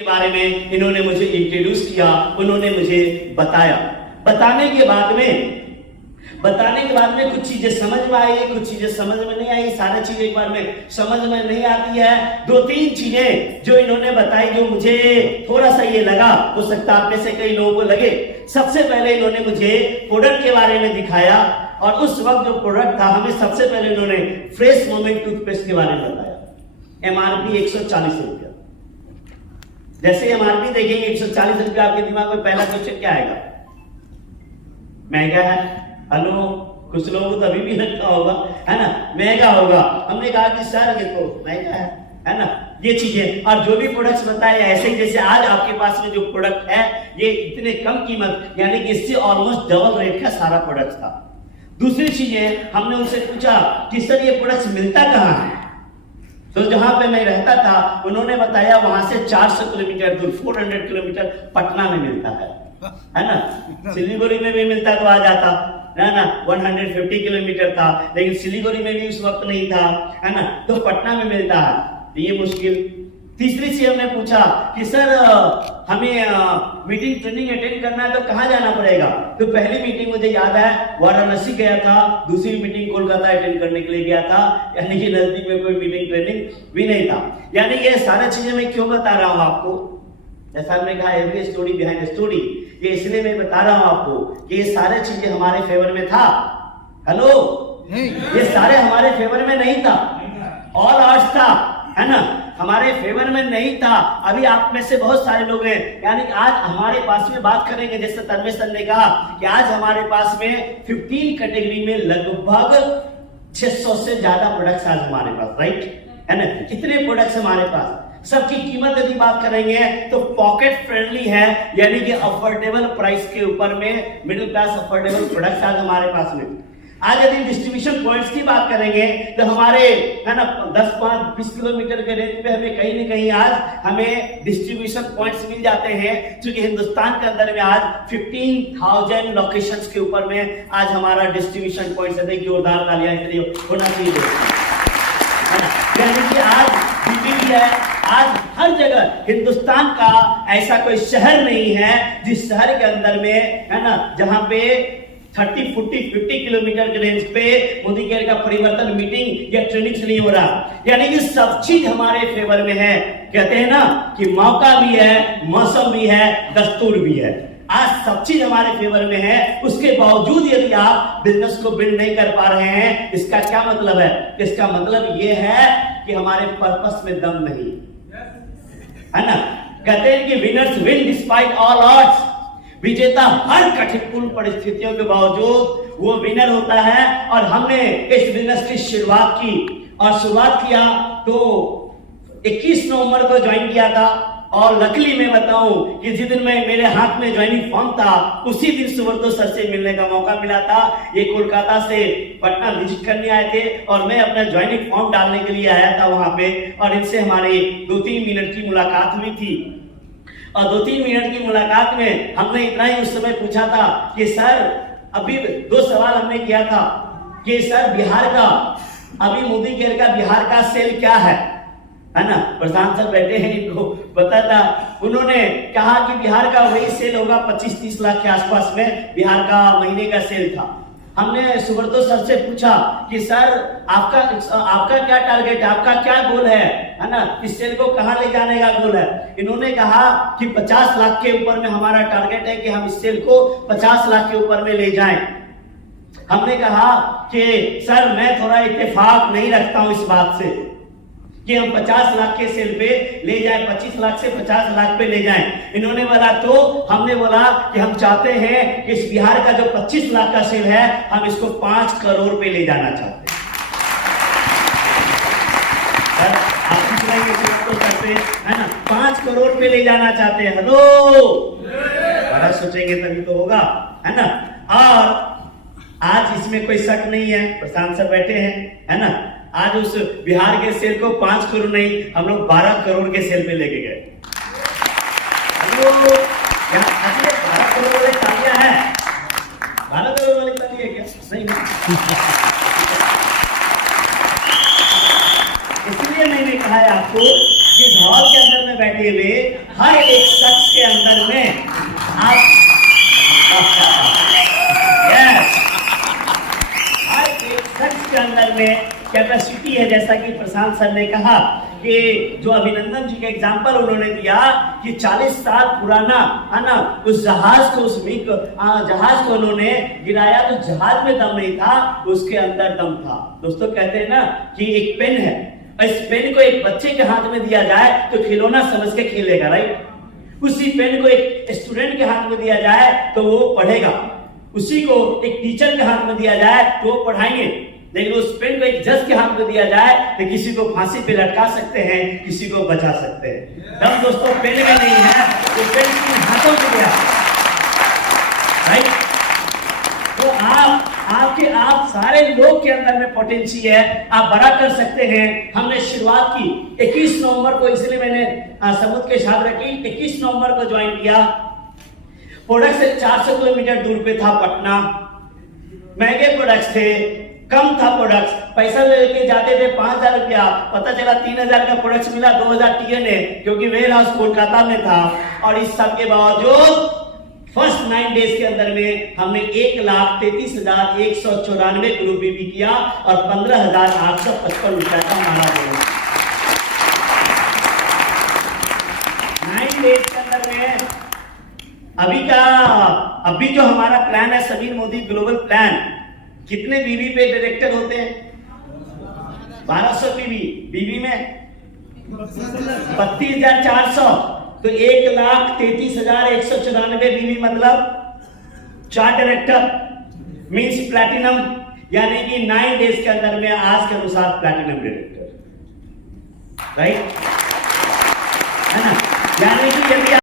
के बारे में इन्होंने मुझे इंट्रोड्यूस किया, उन्होंने मुझे बताया। बताने के बाद में कुछ चीजें समझ में आई, कुछ चीजें समझ में नहीं आई। सारी चीजें एक बार में समझ में नहीं आती है। दो तीन चीजें जो इन्होंने बताई जो मुझे थोड़ा सा ये लगा, हो सकता है आप में से कई लोगों को लगे। सबसे पहले इन्होंने मुझे प्रोडक्ट के बारे में दिखाया, और उस वक्त जो प्रोडक्ट था हमें सबसे पहले इन्होंने फ्रेश मोमेंट टूथपेस्ट के बारे में बताया। एमआरपी 140 रुपया। जैसे एमआरपी देखेंगे 140 रुपया, आपके दिमाग में पहला क्वेश्चन क्या आएगा? महंगा है। हेलो, कुछ लोगों को तो अभी भी लगता होगा, है ना, महंगा होगा। हमने कहा कि सर ये तो महंगा है ना, ये चीजें। और जो भी प्रोडक्ट्स बताए ऐसे ही, जैसे आज आपके पास में जो प्रोडक्ट है ये इतने कम कीमत, यानी कि इससे ऑलमोस्ट डबल रेट का सारा प्रोडक्ट था। दूसरी चीजें हमने उनसे पूछा कि सर ये प्रोडक्ट मिलता कहाँ है? तो जहां पे मैं रहता था उन्होंने बताया वहां से 400 किलोमीटर दूर, 400 किलोमीटर पटना में मिलता है ना। सिलीगुड़ी में भी मिलता तो आ जाता, है ना। 150 किलोमीटर था, लेकिन सिलीगुड़ी में भी उस वक्त नहीं था, है ना। तो पटना में मिलता है, ये मुश्किल। तीसरी चीज हमने पूछा कि सर हमें मीटिंग ट्रेनिंग अटेंड करना है तो कहाँ जाना पड़ेगा? तो पहली मीटिंग मुझे याद है वाराणसी गया था, दूसरी मीटिंग कोलकाता अटेंड करने के लिए गया था, यानी कि नजदीक में कोई मीटिंग ट्रेनिंग भी नहीं था। यानी ये सारी चीजें मैं क्यों बता रहा हूँ आपको? जैसा हमने कहा एवरी स्टोरी बिहाइंड स्टोरी, ये इसलिए मैं बता रहा हूँ आपको कि ये सारे चीजें हमारे फेवर में था। हेलो, ये सारे हमारे फेवर में नहीं था, ऑल आर्ट्स था, है ना, हमारे फेवर में नहीं था। अभी आप में से बहुत सारे लोग हैं, यानी आज हमारे पास में बात करेंगे, जैसे तन्मय सर ने कहा कि आज हमारे पास में 15 कैटेगरी में लगभग 600 से ज्यादा प्रोडक्ट्स आज हमारे पास, राइट, है ना। कितने प्रोडक्ट्स हमारे पास, सबकी कीमत यदि बात करेंगे तो पॉकेट फ्रेंडली है, यानी कि अफोर्डेबल प्राइस के ऊपर में मिडिल क्लास अफोर्डेबल प्रोडक्ट्स आज हमारे पास में। आज यदि डिस्ट्रीब्यूशन पॉइंट्स की बात करेंगे तो हमारे, है ना, 10-20 किलोमीटर के रेंज पे हमें कहीं न कहीं आज हमें डिस्ट्रीब्यूशन पॉइंट्स मिल जाते हैं, क्योंकि हिंदुस्तान के अंदर में आज 15,000 लोकेशंस के ऊपर में आज हमारा डिस्ट्रीब्यूशन पॉइंट्स है। जोरदार तालियां इसलिए होना चाहिए, है ना। यानी कि आज बीटीपी है, आज हर जगह हिंदुस्तान का ऐसा कोई शहर नहीं है जिस शहर के अंदर में, है ना, जहां पे 30, 40, 50 किलोमीटर के रेंज पे मोदी केयर का परिवर्तन मीटिंग या ट्रेनिंग से नहीं हो रहा। यानी कि सब चीज हमारे फेवर में है। कहते हैं ना कि मौका भी है, मौसम भी है, दस्तूर भी है। आज सब चीज हमारे फेवर में है, उसके बावजूद यदि आप बिजनेस को बिल्ड नहीं कर पा रहे हैं, इसका क्या मतलब है? इसका मतलब ये है कि हमारे पर्पस में दम नहीं, है ना। कहते हैं कि winners win despite all odds, विजेता हर कठिन परिस्थितियों के बावजूद वो विनर होता है। और हमने इस बिजनेस की शुरुआत की, और शुरुआत किया तो 21 नवंबर को ज्वाइन किया था। और लकीली मैं बताऊं कि जिस दिन में मेरे हाथ में ज्वाइनिंग फॉर्म था, उसी दिन सुब्रतो सर से मिलने का मौका मिला था। ये कोलकाता से पटना विजिट करने आए थे और मैं अपना ज्वाइनिंग फॉर्म डालने के लिए आया था वहां पे, और इनसे हमारी 2-3 मिनट की मुलाकात हुई थी। और 2-3 मिनट की मुलाकात में हमने इतना ही उस समय पूछा था कि सर, अभी 2 सवाल हमने किया था कि सर बिहार का, अभी मोदी केयर का बिहार का सेल क्या है ना। प्रशांत सर बैठे हैं, इनको पता था। उन्होंने कहा कि बिहार का वही सेल होगा 25-30 लाख के आसपास में बिहार का महीने का सेल था। हमने सुब्रतो सर से पूछा कि सर आपका क्या टारगेट है, आपका क्या गोल है ना, इस सेल को कहां ले जाने का गोल है? इन्होंने कहा कि 50 लाख के ऊपर में हमारा टारगेट है कि हम इस सेल को 50 लाख के ऊपर में ले जाएं। हमने कहा कि सर मैं थोड़ा इत्तेफाक नहीं रखता हूं इस बात से कि हम 50 लाख के सेल पे ले जाएं, 25 लाख से 50 लाख पे ले जाएं। इन्होंने बोला, तो हमने बोला कि हम चाहते हैं कि इस बिहार का जो 25 लाख का सेल है, हम इसको 5 करोड़ पे ले जाना चाहते हैं। आप पूछ रहे हैं, है ना, 5 करोड़ पे ले जाना चाहते हैं। हेलो, बड़ा सोचेंगे तभी तो होगा, है ना। और आज इसमें कोई शक नहीं है, प्रशांत सर बैठे हैं, है ना। आज उस बिहार के सेल को 5 करोड़ नहीं, हम लोग 12 करोड़ के सेल पे लेके गए। 12 करोड़ वाली तालियां है, 12 करोड़ वाली तालियां है क्या? नहीं। इसलिए मैंने कहा है आपको कि इस हॉल के अंदर में बैठे हुए हर एक शख्स के अंदर में आप हर एक शख्स के अंदर में कैपेसिटी है। जैसा कि प्रशांत सर ने कहा कि जो अभिनंदन जी का एग्जाम्पल उन्होंने दिया कि 40 साल पुराना है ना, उस जहाज को जहाज को उन्होंने गिराया तो जहाज में दम नहीं था, उसके अंदर दम था। दोस्तों कहते हैं ना कि एक पेन है, इस पेन को एक बच्चे के हाथ में दिया जाए तो खिलौना समझ के खेलेगा, राइट। उसी पेन को एक स्टूडेंट के हाथ में दिया जाए तो वो पढ़ेगा, उसी को एक टीचर के हाथ में दिया जाए तो वो पढ़ाएंगे। लेकिन उस पेन को एक जज के हाथ में दिया जाए तो किसी को फांसी पे लटका सकते हैं, किसी को बचा सकते हैं। दम दोस्तों पेन का नहीं है, तो पेन किन हाथों से गया, राइट। तो आप सारे लोग के अंदर में पोटेंशियल है, आप बड़ा कर सकते हैं। हमने शुरुआत की 21 नवंबर को, इसलिए मैंने समुद्र के छात्र की 21 नवंबर को ज्वाइन किया। प्रोडक्ट से 400 किलोमीटर दूर पे था पटना, महंगे प्रोडक्ट्स थे, कम था प्रोडक्ट्स, पैसा लेके जाते थे 5,000 रुपया, पता चला 3,000 का प्रोडक्ट्स मिला, 2,000 TNA, क्योंकि वेयर हाउस कोलकाता में था। और इस सब के बावजूद फर्स्ट 9 डेज के अंदर में हमने 1,33,194 ग्रुप बीबी किया और 15,855 रुपया का माला दिया 9 डेज के अंदर में। अभी जो हमारा प्लान है समीर मोदी ग्लोबल प्लान, कितने बीबी पे डायरेक्टर होते हैं? 1200 बीबी में 32,400, तो 1,33,194 बीबी मतलब 4 डायरेक्टर मींस प्लैटिनम, यानी कि 9 डेज के अंदर में आज के अनुसार प्लैटिनम डायरेक्टर, राइट है ना। यानी कि यदि